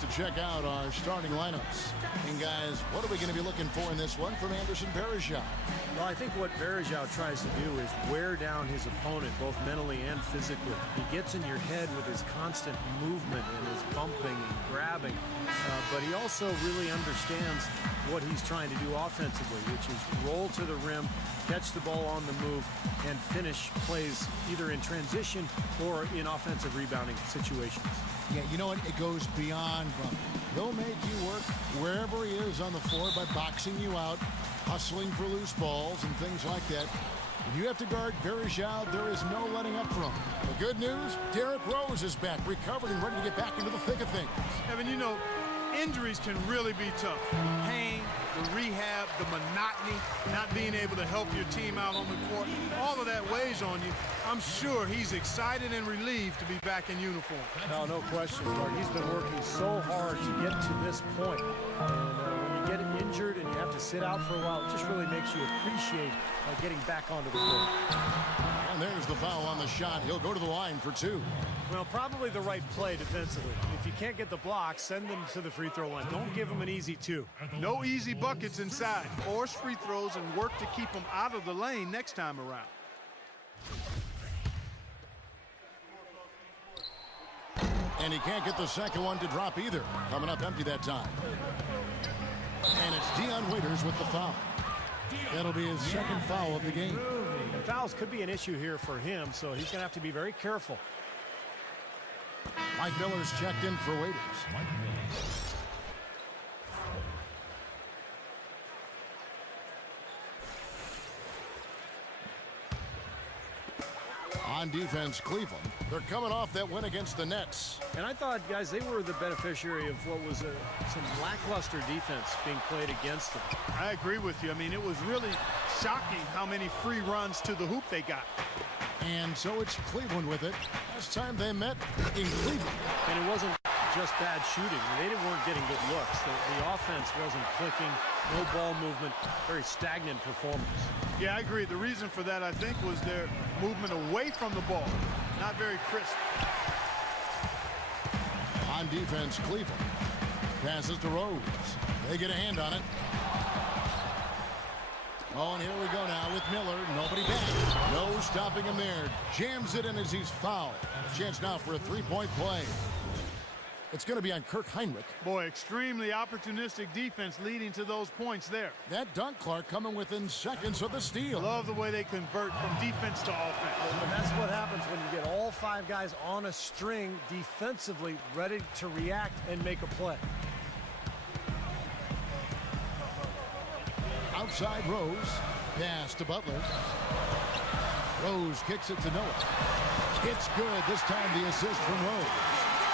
to check out our starting lineups. And guys, what are we going to be looking for in this one from Anderson Varejao? Well, I think what Varejao tries to do is wear down his opponent, both mentally and physically. He gets in your head with his constant movement and his bumping and grabbing, but he also really understands what he's trying to do offensively, which is roll to the rim, catch the ball on the move, and finish plays either in transition or in offensive rebounding situations. Yeah, you know what? It goes beyond bumping. He'll make you work wherever he is on the floor by boxing you out, hustling for loose balls and things like that. When you have to guard Varejao, there is no letting up from him. The good news, Derrick Rose is back, recovered and ready to get back into the thick of things. Evan, you know, injuries can really be tough. Pain, the rehab, the monotony, not being able to help your team out on the court, all of that weighs on you. I'm sure he's excited and relieved to be back in uniform. No question, Clark. He's been working so hard to get to this point. And when you get injured and you have to sit out for a while, it just really makes you appreciate getting back onto the court. And there's the foul on the shot. He'll go to the line for two. Well, probably the right play defensively. If you can't get the block, send them to the free throw line. Don't give them an easy two. No easy buckets inside. Force free throws and work to keep them out of the lane next time around. And he can't get the second one to drop either. Coming up empty that time. And it's Dion Waiters with the foul. That'll be his second foul of the game. And fouls could be an issue here for him, so he's going to have to be very careful. Mike Miller's checked in for Waiters. On defense, Cleveland. They're coming off that win against the Nets. And I thought, guys, they were the beneficiary of what was some lackluster defense being played against them. I agree with you. I mean, it was really shocking how many free runs to the hoop they got. And so it's Cleveland with it. Last time they met in Cleveland. And it wasn't just bad shooting. They weren't getting good looks. The offense wasn't clicking, no ball movement, very stagnant performance. Yeah, I agree. The reason for that, I think, was their movement away from the ball. Not very crisp. On defense, Cleveland. Passes to Rose. They get a hand on it. Oh, and here we go now with Miller. Nobody back. No stopping him there. Jams it in as he's fouled. Chance now for a three-point play. It's going to be on Kirk Heinrich. Boy, extremely opportunistic defense leading to those points there. That dunk, Clark, coming within seconds of the steal. Love the way they convert from defense to offense. And that's what happens when you get all five guys on a string defensively, ready to react and make a play. Outside Rose. Pass to Butler. Rose kicks it to Noah. It's good. This time the assist from Rose.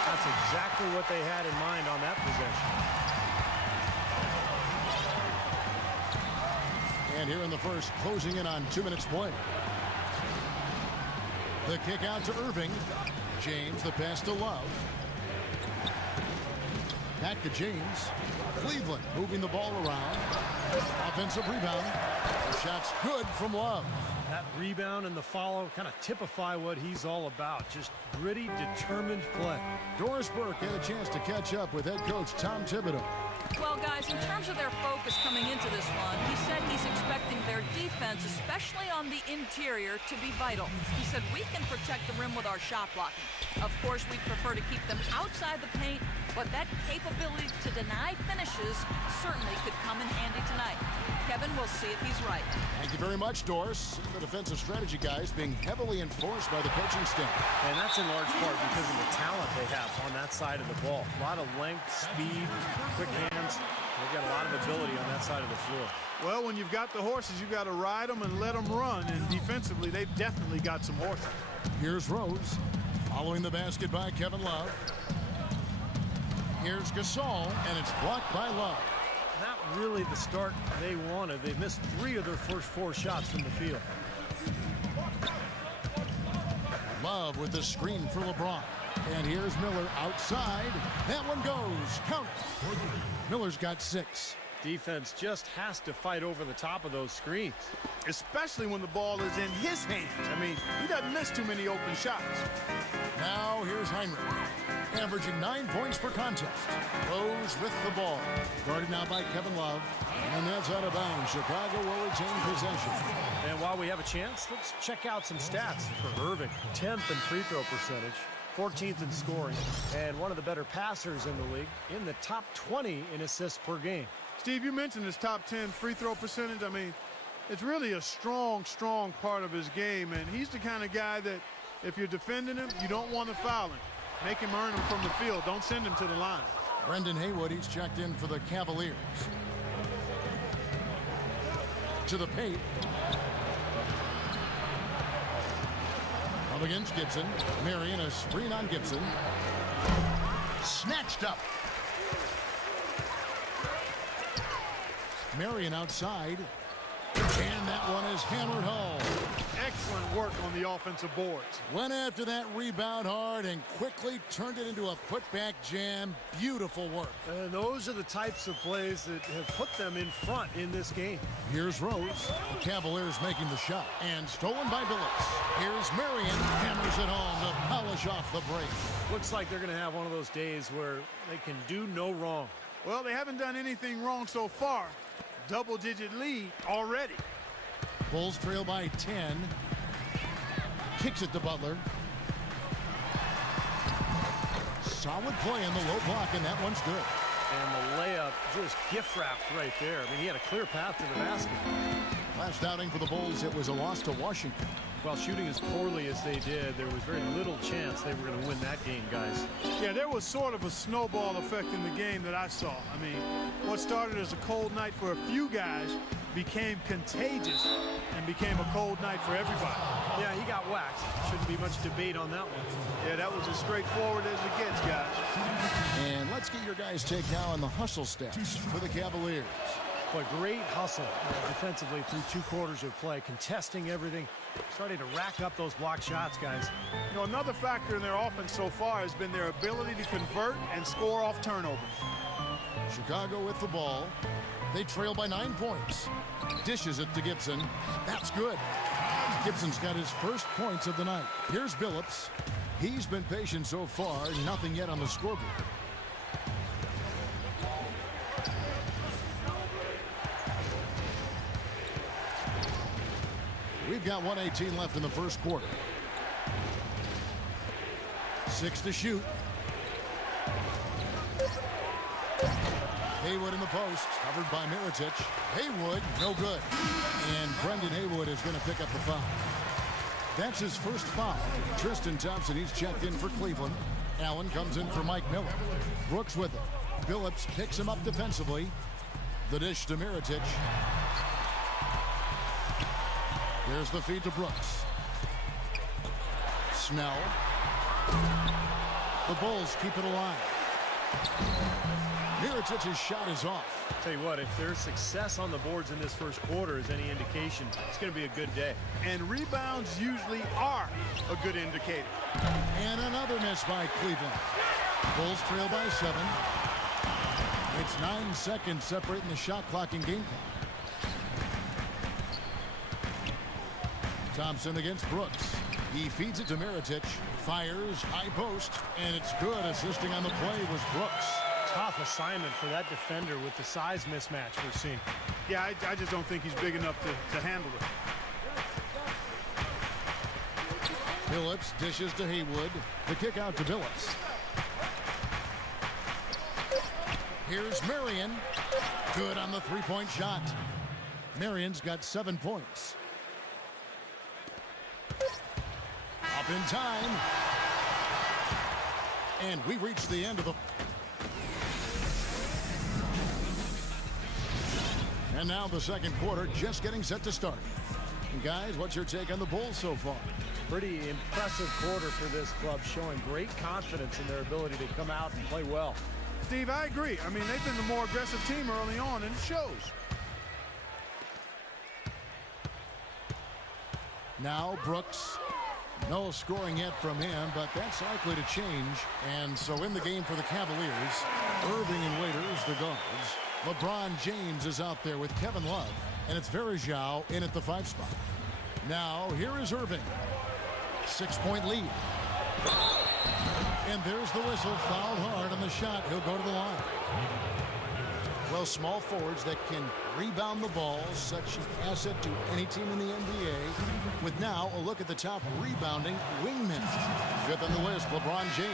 That's exactly what they had in mind on that possession. And here in the first, closing in on 2 minutes play. The kick out to Irving. James, the pass to Love. Back to James. Cleveland moving the ball around. Offensive rebound. The shot's good from Love. That rebound and the follow kind of typify what he's all about. Just gritty, determined play. Doris Burke had a chance to catch up with head coach Tom Thibodeau. Well, guys, in terms of their focus coming into this one, he said he's expecting their defense, especially on the interior, to be vital. He said, we can protect the rim with our shot blocking. Of course, we prefer to keep them outside the paint, but that capability to deny finishes certainly could come in handy tonight. Kevin, we'll see if he's right. Thank you very much, Doris. The defensive strategy guys being heavily enforced by the coaching staff. And that's in large part because of the talent they have on that side of the ball. A lot of length, speed, quick hands. They've got a lot of ability on that side of the floor. Well, when you've got the horses, you've got to ride them and let them run. And defensively, they've definitely got some horses. Here's Rose. Following the basket by Kevin Love. Here's Gasol, and it's blocked by Love. Not really the start they wanted. They missed 3 of their first 4 shots from the field. Love with the screen for LeBron. And here's Miller outside. That one goes. Count it. Miller's got 6. Defense just has to fight over the top of those screens. Especially when the ball is in his hands. I mean, he doesn't miss too many open shots. Now here's Heinrich, averaging 9 points per contest. Rose with the ball. Guarded now by Kevin Love. And that's out of bounds. Chicago will retain possession. And while we have a chance, let's check out some stats for Irving. 10th in free throw percentage, 14th in scoring, and one of the better passers in the league, in the top 20 in assists per game. Steve, you mentioned his top 10 free throw percentage. I mean, it's really a strong part of his game, and he's the kind of guy that if you're defending him, you don't want to foul him. Make him earn him from the field. Don't send him to the line. Brendan Haywood, he's checked in for the Cavaliers. To the paint. Up against Gibson. Marion, a screen on Gibson. Snatched up. Marion outside. And that one is hammered home. Excellent work on the offensive boards. Went after that rebound hard and quickly turned it into a putback jam. Beautiful work. And those are the types of plays that have put them in front in this game. Here's Rose. The Cavaliers making the shot. And stolen by Billups. Here's Marion. Hammers it home to polish off the break. Looks like they're going to have one of those days where they can do no wrong. Well, they haven't done anything wrong so far. Double-digit lead already. Bulls trail by 10. Kicks it to Butler. Solid play in the low block, and that one's good. And the layup just gift-wrapped right there. I mean, he had a clear path to the basket. Last outing for the Bulls, it was a loss to Washington. While shooting as poorly as they did, there was very little chance they were going to win that game, guys. Yeah, there was sort of a snowball effect in the game that I saw. I mean, what started as a cold night for a few guys became contagious and became a cold night for everybody. Yeah, he got whacked. Shouldn't be much debate on that one. Yeah, that was as straightforward as it gets, guys. And let's get your guys' take now on the hustle stats for the Cavaliers. But great hustle defensively through 2 quarters of play, contesting everything, starting to rack up those block shots, guys. You know, another factor in their offense so far has been their ability to convert and score off turnovers. Chicago with the ball. They trail by 9 points. Dishes it to Gibson. That's good. Gibson's got his first points of the night. Here's Billups. He's been patient so far. Nothing yet on the scoreboard. We've got 1:18 left in the first quarter. 6 to shoot. Haywood in the post, covered by Mirotic. Haywood, no good. And Brendan Haywood is going to pick up the foul. That's his first foul. Tristan Thompson, he's checked in for Cleveland. Allen comes in for Mike Miller. Brooks with it. Billups picks him up defensively. The dish to Mirotic. There's the feed to Brooks. Snell. The Bulls keep it alive. Mirotic's shot is off. Tell you what, if there's success on the boards in this first quarter is any indication, it's going to be a good day. And rebounds usually are a good indicator. And another miss by Cleveland. Bulls trail by 7. It's 9 seconds separating the shot clock and game clock. Thompson against Brooks. He feeds it to Mirotic. Fires, high post, and it's good. Assisting on the play was Brooks. Tough assignment for that defender with the size mismatch we're seeing. Yeah, I just don't think he's big enough to handle it. Billups dishes to Haywood. The kick out to Billups. Here's Marion. Good on the three-point shot. Marion's got 7 points. Up in time. And we reach the end of the... And now the second quarter just getting set to start. And guys, what's your take on the Bulls so far? Pretty impressive quarter for this club, showing great confidence in their ability to come out and play well. Steve, I agree. I mean, they've been the more aggressive team early on, and it shows. Now Brooks. No scoring yet from him, but that's likely to change. And so in the game for the Cavaliers, Irving and Waiters, the guards. LeBron James is out there with Kevin Love, and it's Verjao in at the 5 spot. Now, here is Irving. 6-point lead. And there's the whistle. Fouled hard on the shot. He'll go to the line. Well, small forwards that can rebound the ball, such an asset to any team in the NBA. With now a look at the top rebounding wingmen. 5th on the list, LeBron James.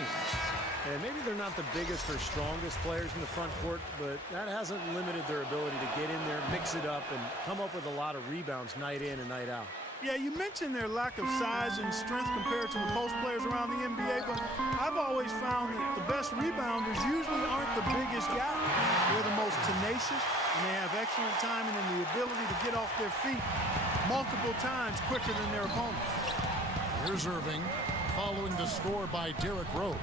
And maybe they're not the biggest or strongest players in the front court, but that hasn't limited their ability to get in there, mix it up, and come up with a lot of rebounds night in and night out. Yeah, you mentioned their lack of size and strength compared to the post players around the NBA, but I've always found that the best rebounders usually aren't the biggest guys. They're the most tenacious, and they have excellent timing and the ability to get off their feet multiple times quicker than their opponents. Here's Irving, following the score by Derrick Rose.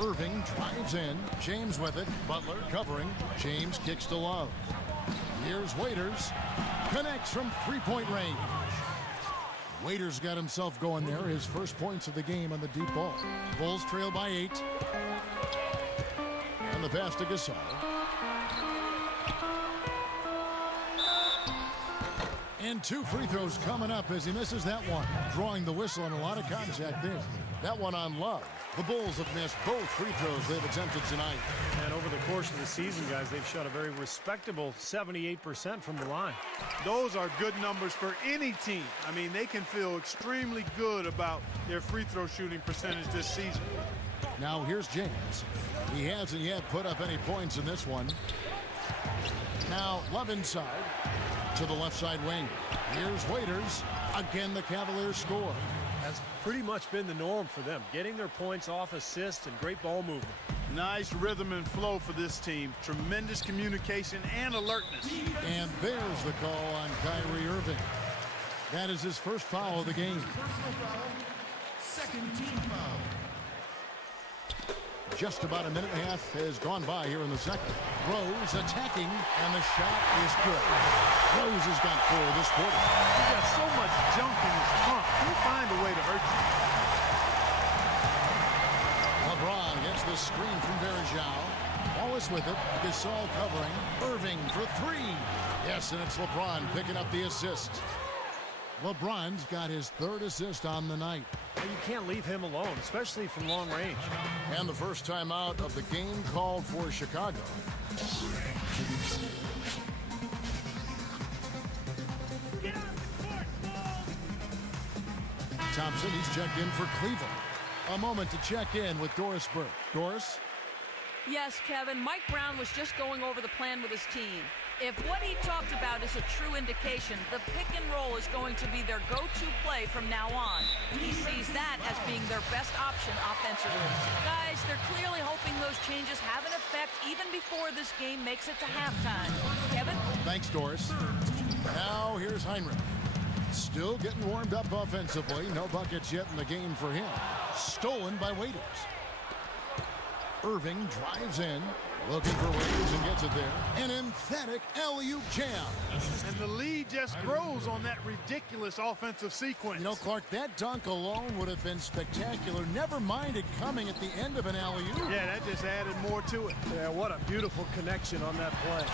Irving drives in, James with it, Butler covering, James kicks to Love. Here's Waiters, connects from 3-point range. Waiters got himself going there, his first points of the game on the deep ball. Bulls trail by 8. And the pass to Gasol. And 2 free throws coming up as he misses that one. Drawing the whistle and a lot of contact there. That one on Love. The Bulls have missed both free throws they've attempted tonight. And over the course of the season, guys, they've shot a very respectable 78% from the line. Those are good numbers for any team. I mean, they can feel extremely good about their free throw shooting percentage this season. Now here's James. He hasn't yet put up any points in this one. Now Love inside to the left side wing. Here's Waiters. Again, the Cavaliers score. That's pretty much been the norm for them, getting their points off assists and great ball movement. Nice rhythm and flow for this team. Tremendous communication and alertness. And there's the call on Kyrie Irving. That is his first foul of the game. Second team foul. Just about a minute and a half has gone by here in the second. Rose attacking, and the shot is good. Rose has got 4 this quarter. He's got so much junk in his front. He'll find a way to hurt you. LeBron gets the screen from Verjao. Wallace with it. Gasol covering. Irving for 3. Yes, and it's LeBron picking up the assist. LeBron's got his 3rd assist on the night. You can't leave him alone, especially from long range. And the first time out of the game called for Chicago. Thompson, he's checked in for Cleveland. A moment to check in with Doris Burke. Doris? Yes, Kevin, Mike Brown was just going over the plan with his team. If what he talked about is a true indication, the pick and roll is going to be their go-to play from now on. He sees that as being their best option offensively. Guys, they're clearly hoping those changes have an effect even before this game makes it to halftime. Kevin? Thanks, Doris. Now here's Heinrich. Still getting warmed up offensively. No buckets yet in the game for him. Stolen by Waiters. Irving drives in. Looking for Waiters and gets it there. An emphatic alley-oop jam. And the lead just grows on that ridiculous offensive sequence. You know, Clark, that dunk alone would have been spectacular. Never mind it coming at the end of an alley-oop. Yeah, that just added more to it. Yeah, what a beautiful connection on that play.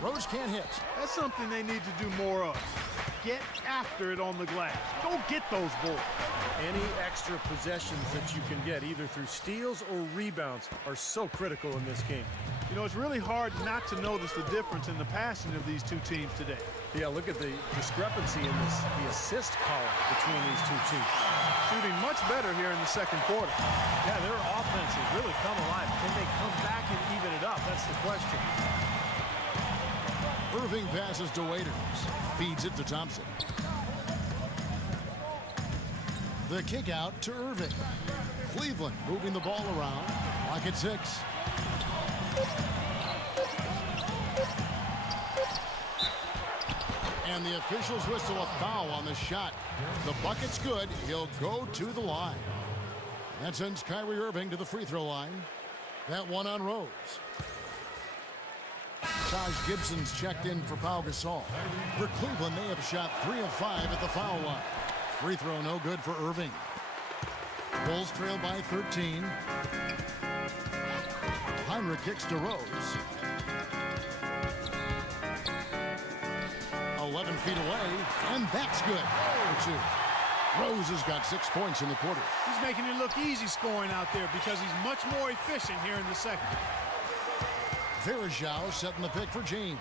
Rose can't hit. That's something they need to do more of. Get after it on the glass. Go get those balls. Any extra possessions that you can get, either through steals or rebounds, are so critical in this game. You know, it's really hard not to notice the difference in the passing of these two teams today. Yeah, look at the discrepancy in the assist column between these two teams. Shooting much better here in the second quarter. Yeah, their offense has really come alive. Can they come back and even it up? That's the question. Irving passes to Waiters. Feeds it to Thompson. The kick out to Irving. Cleveland moving the ball around. Clock at 6. And the officials whistle a foul on the shot. The bucket's good. He'll go to the line. That sends Kyrie Irving to the free throw line. That one on Rose. Taj Gibson's checked in for Pau Gasol. For Cleveland, they have shot 3 of 5 at the foul line. Free throw no good for Irving. Bulls trail by 13. Heinrich kicks to Rose. 11 feet away, and that's good for 2. Rose has got 6 points in the quarter. He's making it look easy scoring out there because he's much more efficient here in the second. Verjao setting the pick for James.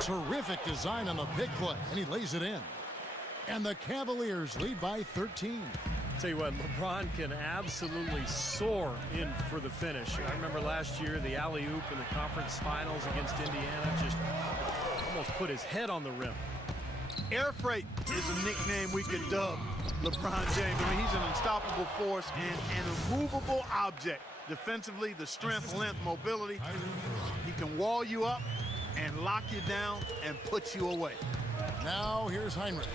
Terrific design on the pick play, and he lays it in. And the Cavaliers lead by 13. Tell you what, LeBron can absolutely soar in for the finish. I remember last year the alley-oop in the conference finals against Indiana, just almost put his head on the rim. Air freight is a nickname we could dub LeBron James. I mean, he's an unstoppable force and an immovable object. Defensively, the strength, length, mobility. He can wall you up and lock you down and put you away. Now here's Heinrich.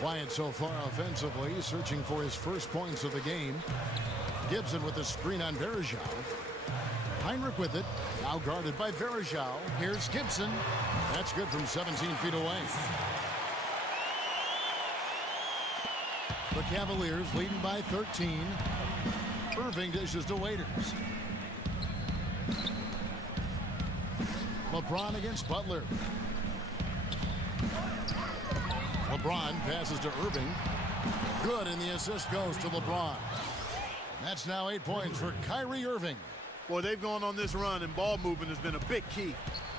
Quiet so far offensively, searching for his first points of the game. Gibson with the screen on Verjao. Heinrich with it, now guarded by Verjao. Here's Gibson. That's good from 17 feet away. The Cavaliers leading by 13. Irving dishes to Waiters. LeBron against Butler. LeBron passes to Irving. Good, and the assist goes to LeBron. That's now 8 points for Kyrie Irving. Boy, they've gone on this run, and ball movement has been a big key.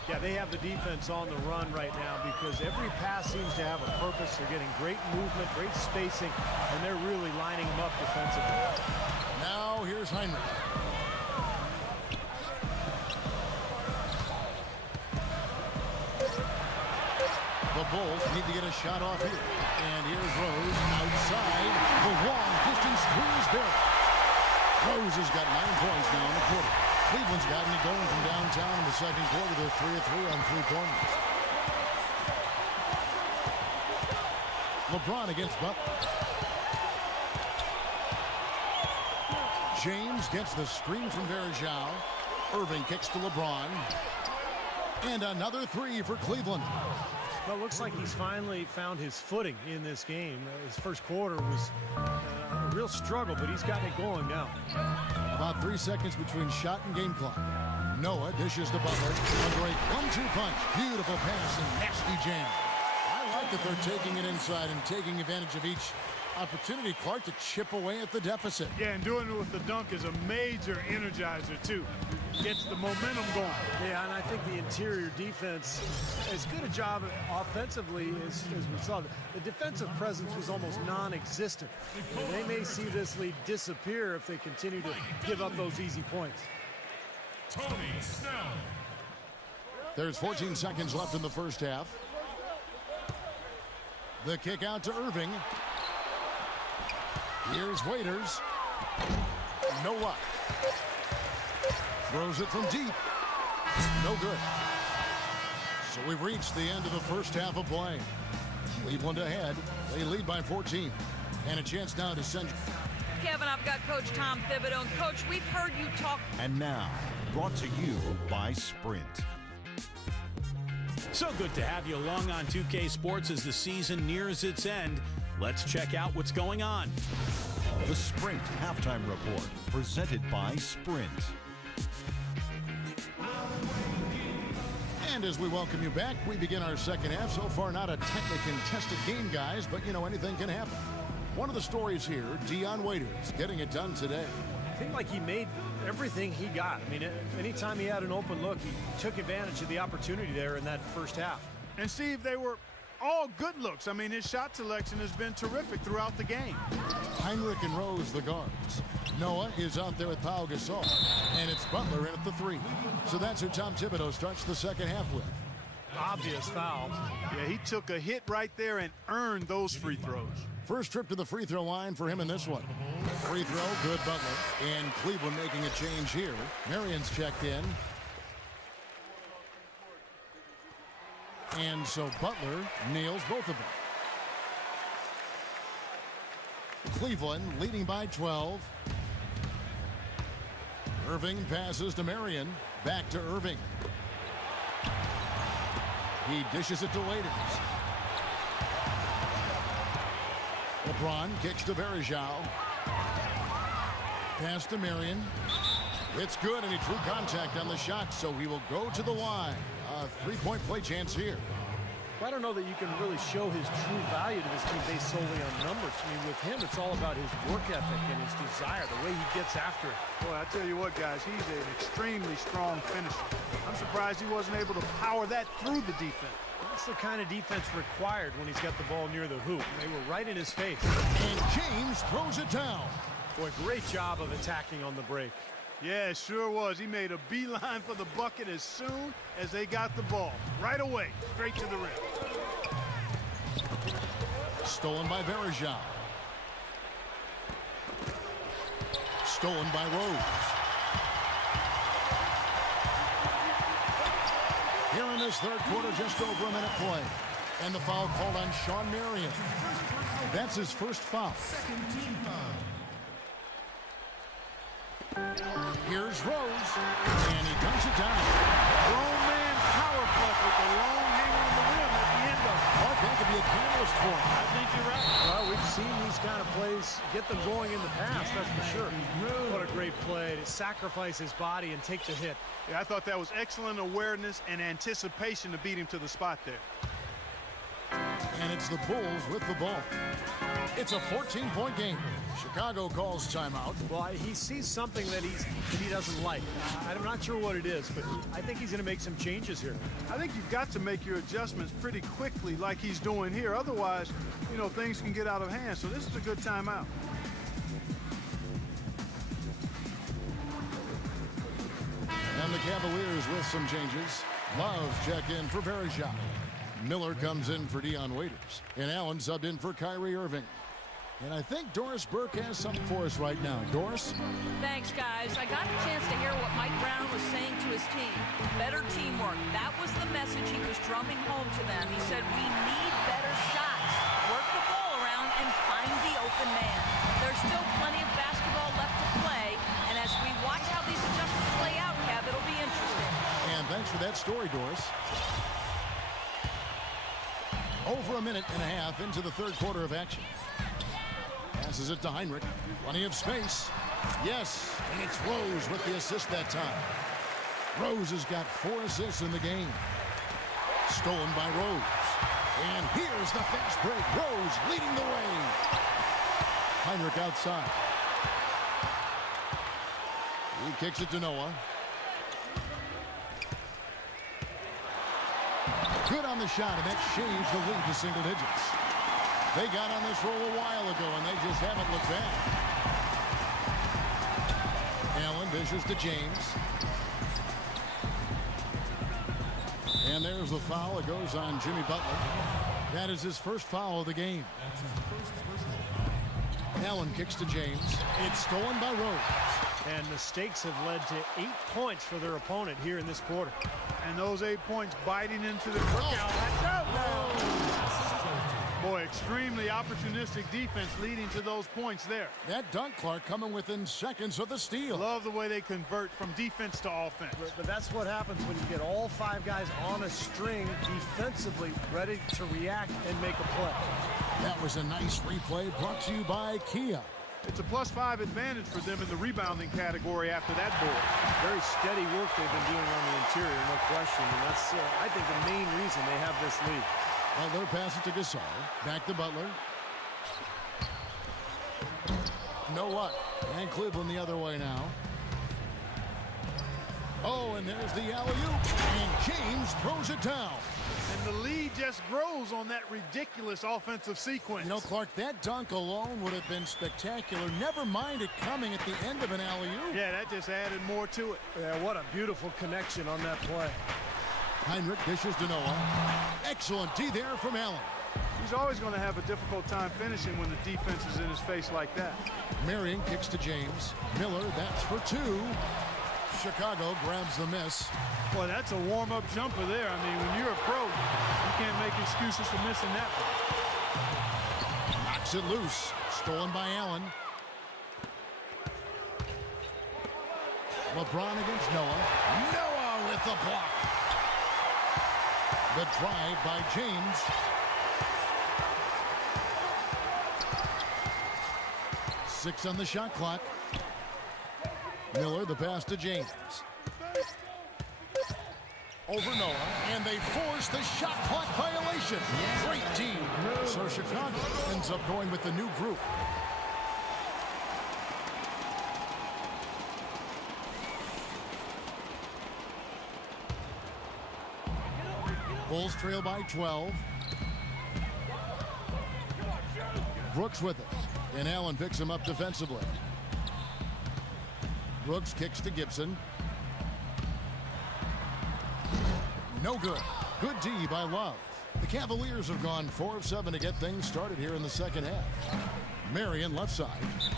Yeah, they have the defense on the run right now because every pass seems to have a purpose. They're getting great movement, great spacing, and they're really lining them up defensively. Now here's Heinrich. The Bulls need to get a shot off here. And here's Rose outside. The long distance three is there. Rose has got 9 points now in the quarter. Cleveland's gotten it going from downtown in the second quarter. They're 3 of 3 on three-pointers. LeBron against Butler. James gets the screen from Verjao. Irving kicks to LeBron. And another 3 for Cleveland. Well, it looks like he's finally found his footing in this game. His first quarter was a real struggle, but he's gotten it going now. About 3 seconds between shot and game clock. Noah dishes to Butler. A great 1-2 punch. Beautiful pass and nasty jam. I like that they're taking it inside and taking advantage of each opportunity, Clark, to chip away at the deficit. Yeah, and doing it with the dunk is a major energizer, too. Gets the momentum going. Yeah, and I think the interior defense, as good a job offensively as we saw. The defensive presence was almost non-existent. And they may see this lead disappear if they continue to give up those easy points. Tony Snell. There's 14 seconds left in the first half. The kick out to Irving. Here's Waiters. No luck. Throws it from deep. No good. So we've reached the end of the first half of play. Cleveland ahead. They lead by 14. And a chance now to send... Kevin, I've got Coach Tom Thibodeau. And Coach, we've heard you talk... And now, brought to you by Sprint. So good to have you along on 2K Sports as the season nears its end. Let's check out what's going on. The Sprint Halftime Report, presented by Sprint. And as we welcome you back, we begin our second half. So far, not a tightly contested game, guys, but, you know, anything can happen. One of the stories here, Dion Waiters getting it done today. It seemed like he made everything he got. I mean, anytime he had an open look, he took advantage of the opportunity there in that first half. And, Steve, they were all good looks. I mean, his shot selection has been terrific throughout the game. Heinrich and Rose, the guards. Noah is out there with Pau Gasol. And it's Butler in at the 3. So that's who Tom Thibodeau starts the second half with. Obvious foul. Yeah, he took a hit right there and earned those free throws. First trip to the free throw line for him in this one. Free throw, good Butler. And Cleveland making a change here. Marion's checked in. And so Butler nails both of them. Cleveland leading by 12. Irving passes to Marion. Back to Irving. He dishes it to Waiters. LeBron kicks to Verjao. Pass to Marion. It's good, and he drew contact on the shot, so he will go to the line. A three-point play chance here. Well, I don't know that you can really show his true value to this team based solely on numbers. I mean, with him, it's all about his work ethic and his desire, the way he gets after it. Boy, I tell you what, guys, he's an extremely strong finisher. I'm surprised he wasn't able to power that through the defense. That's the kind of defense required when he's got the ball near the hoop. They were right in his face. And James throws it down. Boy, great job of attacking on the break. Yeah, it sure was. He made a beeline for the bucket as soon as they got the ball. Right away, straight to the rim. Stolen by Verejao. Stolen by Rose. Here in this third quarter, just over a minute play. And the foul called on Sean Marion. That's his first foul. Second team foul. Here's Rose, and he dumps it down. Grown man power flush with the long hanger on the rim at the end of it. Clark, that could be a catalyst for him. I think you're right. Well, we've seen these kind of plays get them going in the past, that's for sure. What a great play to sacrifice his body and take the hit. Yeah, I thought that was excellent awareness and anticipation to beat him to the spot there. And it's the Bulls with the ball. It's a 14-point game. Chicago calls timeout. Well, he sees something that he doesn't like. I'm not sure what it is, but I think he's going to make some changes here. I think you've got to make your adjustments pretty quickly like he's doing here. Otherwise, you know, things can get out of hand. So this is a good timeout. And the Cavaliers with some changes. Love check in for Verejao. Miller comes in for Dion Waiters. And Allen subbed in for Kyrie Irving. And I think Doris Burke has something for us right now. Doris? Thanks, guys. I got a chance to hear what Mike Brown was saying to his team. Better teamwork. That was the message he was drumming home to them. He said, we need better shots. Work the ball around and find the open man. There's still plenty of basketball left to play. And as we watch how these adjustments play out, Kev, it'll be interesting. And thanks for that story, Doris. Over a minute and a half into the third quarter of action. Passes it to Heinrich. Plenty of space. Yes, and it's Rose with the assist that time. Rose has got 4 assists in the game. Stolen by Rose. And here's the fast break. Rose leading the way. Heinrich outside. He kicks it to Noah. Good on the shot, and that shaves the lead to single digits. They got on this roll a while ago, and they just haven't looked back. Allen dishes to James. And there's the foul. It goes on Jimmy Butler. That is his first foul of the game. Allen kicks to James. It's stolen by Rose. And mistakes have led to 8 points for their opponent here in this quarter. And those 8 points biting into the cookout. Boy, extremely opportunistic defense leading to those points there. That dunk, Clark, coming within seconds of the steal. Love the way they convert from defense to offense. But that's what happens when you get all 5 guys on a string defensively, ready to react and make a play. That was a nice replay brought to you by Kia. It's a +5 advantage for them in the rebounding category after that board. Very steady work they've been doing on the interior, no question. And that's, I think, the main reason they have this lead. Butler passes to Gasol. Back to Butler. No luck. And Cleveland the other way now. Oh, and there's the alley-oop. And James throws it down. And the lead just grows on that ridiculous offensive sequence. You know, Clark, that dunk alone would have been spectacular. Never mind it coming at the end of an alley-oop. Yeah, that just added more to it. Yeah, what a beautiful connection on that play. Heinrich dishes to Noah. Excellent D there from Allen. He's always going to have a difficult time finishing when the defense is in his face like that. Marion kicks to James. Miller, that's for 2. Chicago grabs the miss. Boy, that's a warm-up jumper there. I mean, when you're a pro, you can't make excuses for missing that one. Knocks it loose. Stolen by Allen. LeBron against Noah. Noah with the block. The drive by James. Six on the shot clock. Miller, the pass to James. over Noah, and they force the shot clock violation. Great team. So Chicago ends up going with the new group. Bulls trail by 12. Brooks with it, and Allen picks him up defensively. Brooks kicks to Gibson. No good. Good D by Love. The Cavaliers have gone 4 of 7 to get things started here in the second half. Marion left side,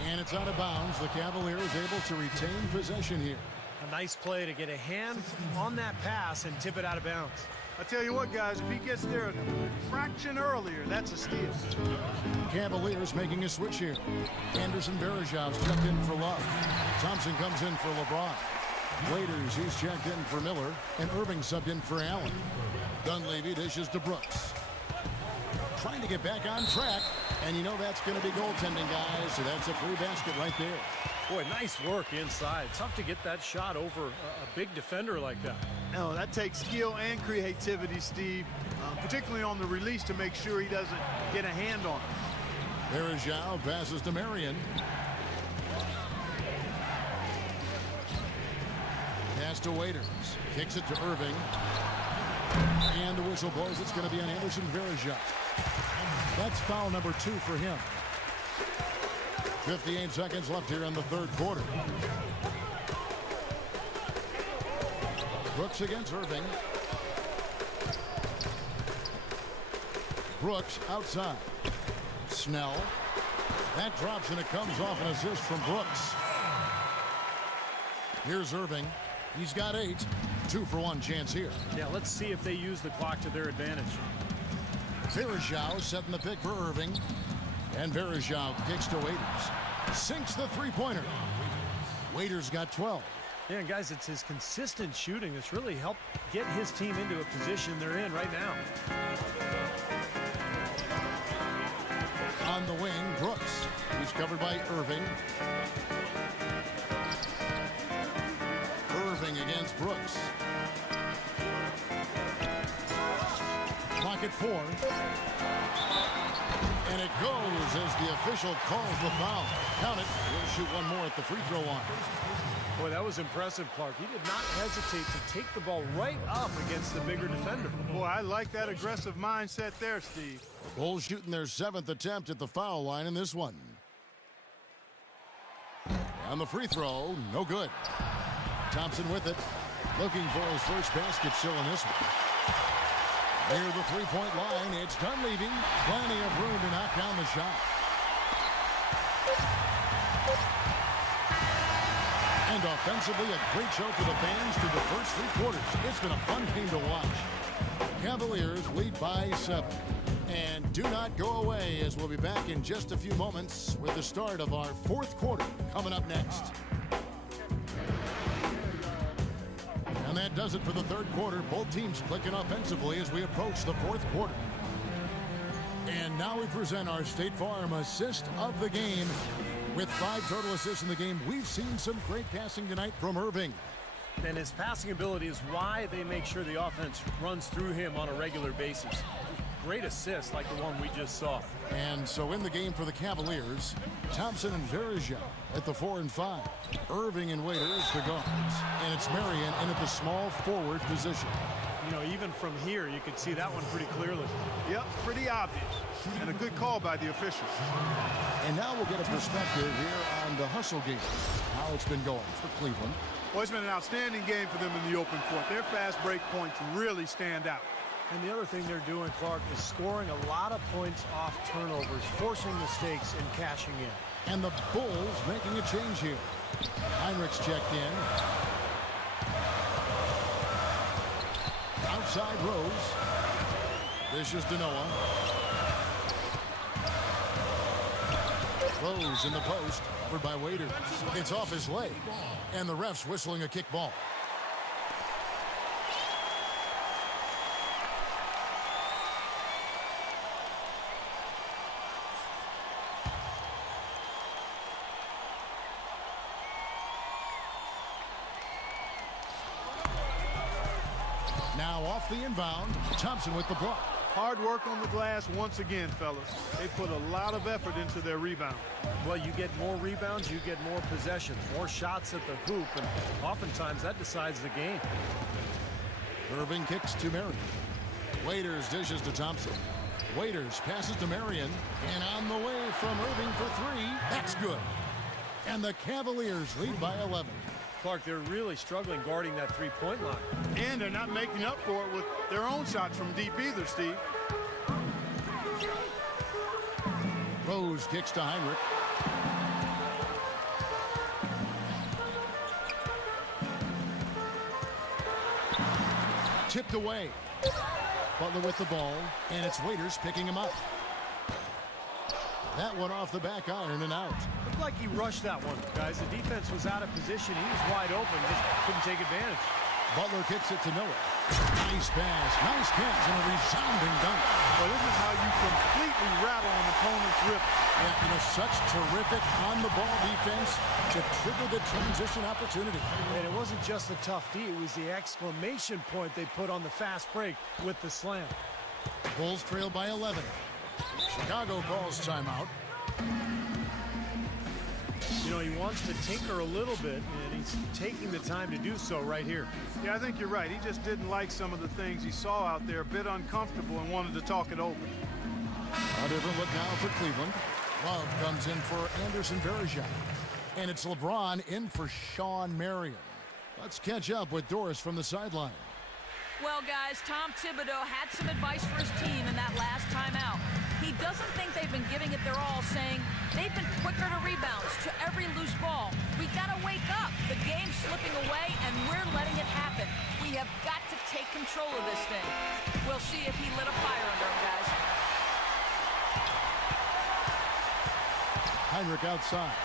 and it's out of bounds. The Cavaliers able to retain possession here. A nice play to get a hand on that pass and tip it out of bounds. I tell you what, guys, if he gets there a fraction earlier, that's a steal. Cavaliers making a switch here. Anderson Varejau's checked in for Love. Thompson comes in for LeBron. Waiters, he's checked in for Miller, and Irving subbed in for Allen. Dunleavy dishes to Brooks. Trying to get back on track, and you know that's going to be goaltending, guys, so that's a free basket right there. Boy, nice work inside. Tough to get that shot over a big defender like that. No, that takes skill and creativity, Steve, particularly on the release to make sure he doesn't get a hand on it. Varejao passes to Marion. Pass to Waiters. Kicks it to Irving. And the whistle blows. It's going to be on Anderson Varejao. That's foul number 2 for him. 58 seconds left here in the third quarter. Brooks against Irving. Brooks outside. Snell. That drops and it comes off an assist from Brooks. Here's Irving. He's got 8. 2-for-1 chance here. Yeah, let's see if they use the clock to their advantage. Varejao setting the pick for Irving. And Varejao kicks to Waiters. Sinks the three-pointer. Waiters got 12. Yeah, and guys, it's his consistent shooting that's really helped get his team into a position they're in right now. On the wing, Brooks. He's covered by Irving. Irving against Brooks. Clock at 4. And it goes as the official calls the foul. Count it. He'll shoot one more at the free throw line. Boy, that was impressive, Clark. He did not hesitate to take the ball right up against the bigger defender. Boy, I like that aggressive mindset there, Steve. Bulls shooting their 7th attempt at the foul line in this one. On the free throw, no good. Thompson with it, looking for his first basket still in this one. Near the three-point line, it's Dunleavy. Plenty of room to knock down the shot. And offensively, a great show for the fans through the first 3 quarters. It's been a fun game to watch. Cavaliers lead by 7. And do not go away, as we'll be back in just a few moments with the start of our 4th quarter coming up next. And that does it for the 3rd quarter. Both teams clicking offensively as we approach the 4th quarter. And now we present our State Farm assist of the game. With 5 total assists in the game, we've seen some great passing tonight from Irving. And his passing ability is why they make sure the offense runs through him on a regular basis. Great assist like the one we just saw. And so in the game for the Cavaliers, Thompson and Varejao at the 4 and 5. Irving and Waiters, the guards. And it's Marion in at the small forward position. You know, even from here, you could see that one pretty clearly. Yep, pretty obvious. And a good call by the officials. And now we'll get a perspective here on the hustle game, how it's been going for Cleveland. Well, it's been an outstanding game for them in the open court. Their fast break points really stand out. And the other thing they're doing, Clark, is scoring a lot of points off turnovers, forcing mistakes and cashing in. And the Bulls making a change here. Heinrich's checked in. Outside Rose. This is Denoa. Rose in the post, covered by Waiters. It's off his leg, and the ref's whistling a kick ball. Now off the inbound, Thompson with the block. Hard work on the glass once again, fellas. They put a lot of effort into their rebound. Well, you get more rebounds, you get more possessions, more shots at the hoop, and oftentimes that decides the game. Irving kicks to Marion. Waiters dishes to Thompson. Waiters passes to Marion, and on the way from Irving for three. That's good. And the Cavaliers lead by 11. Clark, they're really struggling guarding that three-point line. And they're not making up for it with their own shots from deep either, Steve. Rose kicks to Heinrich. Tipped away. Butler with the ball, and it's Waiters picking him up. That one off the back iron and out. Looked like he rushed that one, guys. The defense was out of position. He was wide open, just couldn't take advantage. Butler kicks it to Noah. Nice pass, nice catch, and a resounding dunk. Well, this is how you completely rattle an opponent's rip. Yeah, such terrific on-the-ball defense to trigger the transition opportunity. And it wasn't just the tough D, it was the exclamation point they put on the fast break with the slam. Bulls trail by 11. Chicago calls timeout. You know, he wants to tinker a little bit, and he's taking the time to do so right here. Yeah, I think you're right. He just didn't like some of the things he saw out there, a bit uncomfortable, and wanted to talk it over. A different look now for Cleveland. Love comes in for Anderson Varejao. And it's LeBron in for Sean Marion. Let's catch up with Doris from the sideline. Well, guys, Tom Thibodeau had some advice for his team in that last timeout. He doesn't think they've been giving it their all, saying they've been quicker to rebounds, to every loose ball. We gotta wake up. The game's slipping away, and we're letting it happen. We have got to take control of this thing. We'll see if he lit a fire under him, guys. Heinrich outside.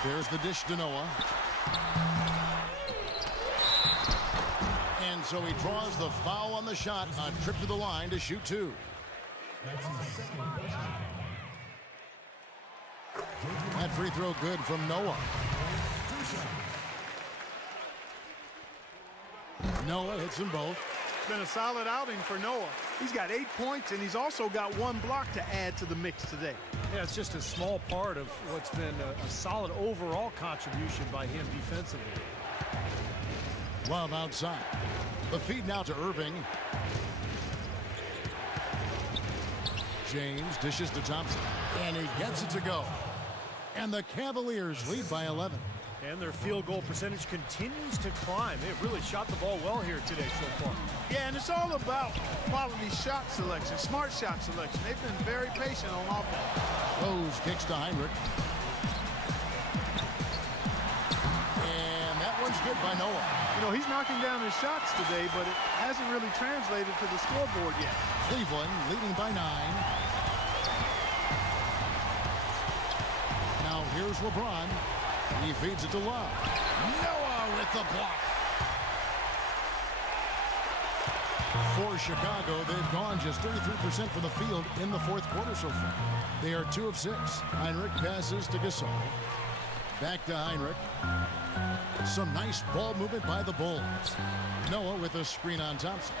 There's the dish to Noah. And so he draws the foul on the shot. A trip to the line to shoot two. That free throw good from Noah. Noah hits them both. It's been a solid outing for Noah. He's got 8 points, and he's also got 1 block to add to the mix today. Yeah, it's just a small part of what's been a solid overall contribution by him defensively. Love outside. The feed now to Irving. James dishes to Thompson, and he gets it to go. And the Cavaliers lead by 11. And their field goal percentage continues to climb. They've really shot the ball well here today so far. Yeah, and it's all about quality shot selection, smart shot selection. They've been very patient on offense. Rose kicks to Heinrich. And that one's good by Noah. You know, he's knocking down his shots today, but it hasn't really translated to the scoreboard yet. Cleveland leading by 9. Now here's LeBron. He feeds it to Love. Noah with the block. For Chicago, they've gone just 33% from the field in the fourth quarter so far. They are 2 of 6. Heinrich passes to Gasol. Back to Heinrich. Some nice ball movement by the Bulls. Noah with a screen on Thompson.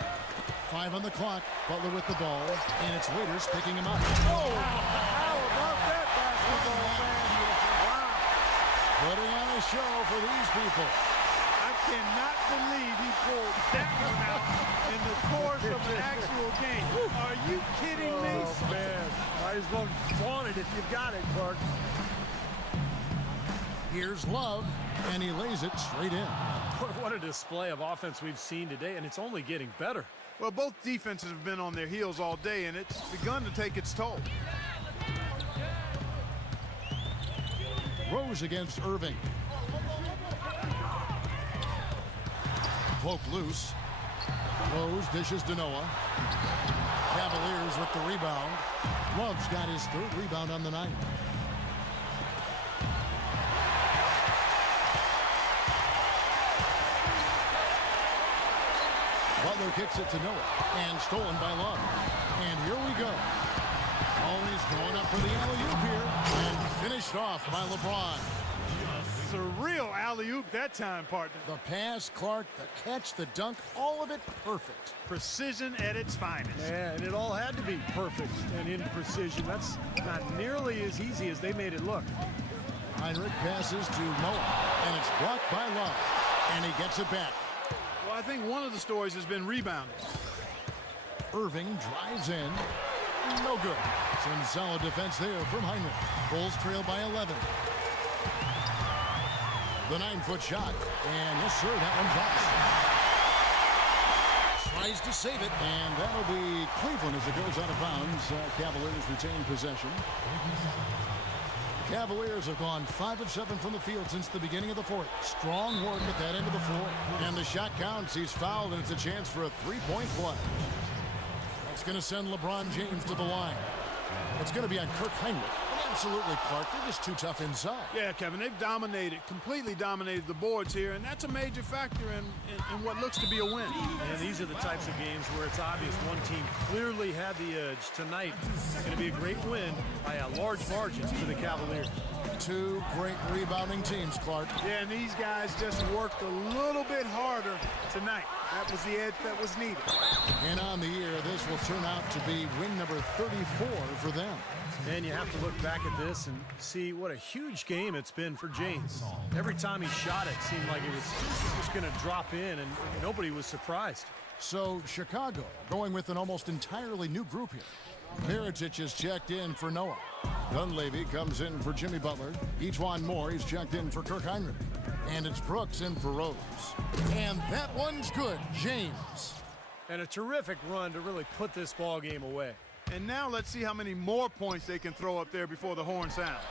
5 on the clock. Butler with the ball. And it's Waiters picking him up. Oh, how about that basketball, man? Wow. Putting on a show for these people. I cannot believe he pulled that one out in the course of an actual game. Are you kidding me? Oh, man. Might as well flaunt it if you've got it, Clark. Here's Love, and he lays it straight in. What a display of offense we've seen today, and it's only getting better. Well, both defenses have been on their heels all day, and it's begun to take its toll. Rose against Irving. Poke loose. Rose dishes to Noah. Cavaliers with the rebound. Love's got his 3rd rebound on the night. Butler kicks it to Noah, and stolen by Love. And here we go. Always going up for the alley-oop here, and finished off by LeBron. surreal alley-oop that time, partner. The pass, Clark, the catch, the dunk, all of it perfect. Precision at its finest. Yeah, and it all had to be perfect and in precision. That's not nearly as easy as they made it look. Heinrich passes to Moa, and it's blocked by Love, and he gets it back. Well, I think one of the stories has been rebounding. Irving drives in. No good. Some solid defense there from Heinrich. Bulls trail by 11. The 9-foot shot. And yes, sir, that one drops. Tries to save it. And that'll be Cleveland as it goes out of bounds. Cavaliers retain possession. The Cavaliers have gone 5 of 7 from the field since the beginning of the fourth. Strong work at that end of the floor. And the shot counts. He's fouled, and it's a chance for a three-point play. It's going to send LeBron James to the line. It's going to be on Kirk Heinrich. And absolutely, Clark, they're just too tough inside. Yeah, Kevin, they've completely dominated the boards here, and that's a major factor in what looks to be a win. And these are the types of games where it's obvious one team clearly had the edge. Tonight, it's going to be a great win by a large margin for the Cavaliers. Two great rebounding teams, Clark. Yeah, and these guys just worked a little bit harder tonight. That was the edge that was needed. And on the year, this will turn out to be win number 34 for them. And you have to look back at this and see what a huge game it's been for James. Every time he shot it seemed like it was just going to drop in, and nobody was surprised. So Chicago going with an almost entirely new group here. Mirotic is checked in for Noah. Dunleavy comes in for Jimmy Butler. Ejuan Moore is checked in for Kirk Heinrich. And it's Brooks in for Rose. And that one's good, James. And a terrific run to really put this ball game away. And now let's see how many more points they can throw up there before the horn sounds.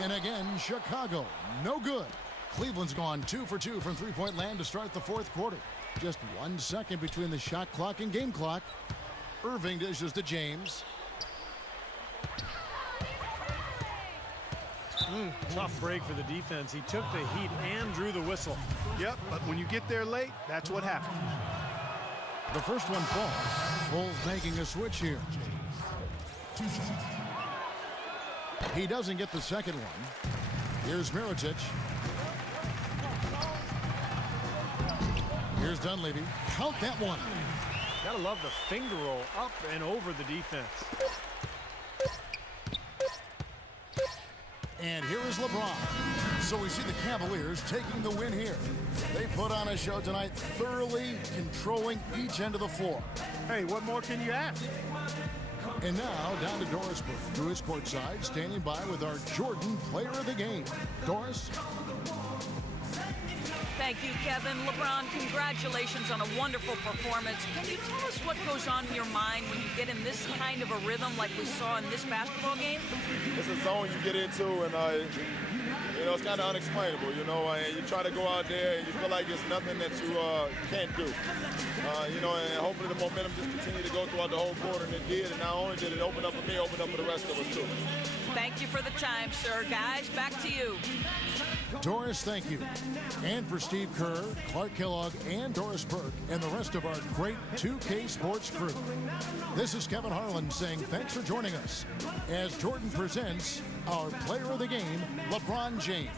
And again, Chicago, no good. Cleveland's gone 2 for 2 from three-point land to start the fourth quarter. Just 1 second between the shot clock and game clock. Irving dishes to James. Tough break for the defense. He took the heat and drew the whistle. Yep, but when you get there late, that's what happens. The first one falls. Bulls making a switch here. He doesn't get the second one. Here's Mirotic. Here's Dunleavy. Count that one. Gotta love the finger roll up and over the defense. And here is LeBron. So we see the Cavaliers taking the win here. They put on a show tonight, thoroughly controlling each end of the floor. Hey, what more can you ask? And now down to Doris Burke, who is courtside, standing by with our Jordan Player of the Game. Doris? Thank you, Kevin. LeBron, congratulations on a wonderful performance. Can you tell us what goes on in your mind when you get in this kind of a rhythm like we saw in this basketball game? It's a zone you get into, and it's kind of unexplainable, and you try to go out there and you feel like there's nothing that you can't do. And hopefully the momentum just continued to go throughout the whole quarter, and it did. And not only did it open up for me, opened up for the rest of us too. Thank you for the time, sir. Guys, back to you. Doris, thank you. And for Steve Kerr, Clark Kellogg, and Doris Burke, and the rest of our great 2K Sports crew. This is Kevin Harlan saying thanks for joining us as Jordan presents our player of the game, LeBron James.